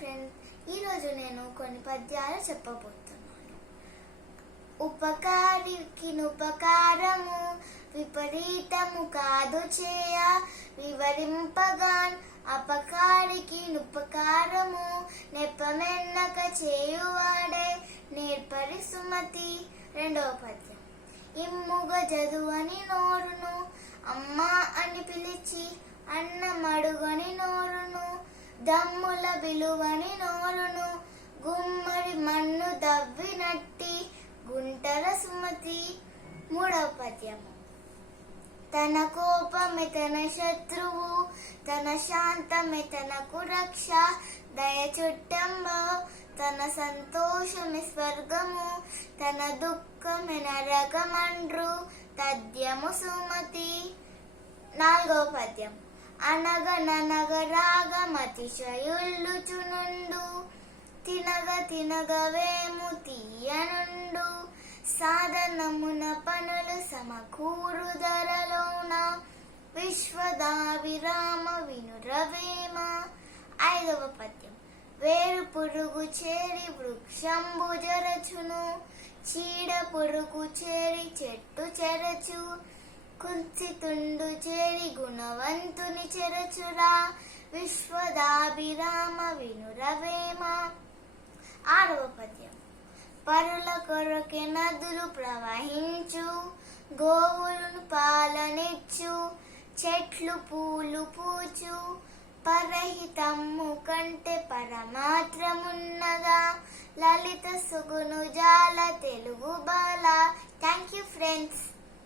Friends, ఈరోజు నేను కొన్ని పద్యాలు చెప్పబోతున్నాను. ఉపకారికి ఉపకారము విపరీతము కాదు చేయ, వివరింపగాన్ అపకారికి ఉపకారము నెపమెన్నక చేయువాడే నేర్పరి సుమతి. రెండవ పద్యం. ఇమ్ముగ చదువని నోరును అమ్మా అని పిలిచి అన్నమడుగని నోరును, దమ్ముల విలువని నోరును గుమ్మడి మన్ను దవ్వినట్టి గుంటల సుమతి. మూడవ పద్యము. తన కోపమే తన శత్రువు, తన శాంతమే తనకు రక్ష, దయ చుట్టంబో తన సంతోషమే స్వర్గము, తన దుఃఖమే నరకమండ్రు తద్యము సుమతి. నాలుగవ పద్యం. అనగననగ రాగమతిశయుల్లుచునుండు, తినగ తినగవేము తీయనుండు, సాధనమున పనులు సమకూరు ధరలోన, విశ్వదావిరామ వినురవేమ. ఐదవ పద్యం. వేరు పురుగు చేరి వృక్షంబు జరచును, చీడ పురుగు చేరి చెట్టు చెరచు, కుత్సితుండు చేరి గుణవంతుని చెరచురా, విశ్వదాభిరామ వినురవేమ. ఆరవ పద్యం. పరుల కొరకే నదులు ప్రవహించు, గోవులను పాలనిచ్చు, చెట్లు పూలు పూచు, పరహితమ్ము కంటే పరమాత్రమున్నదా, లలిత సుగును జాల తెలుగు బాల. Thank you friends.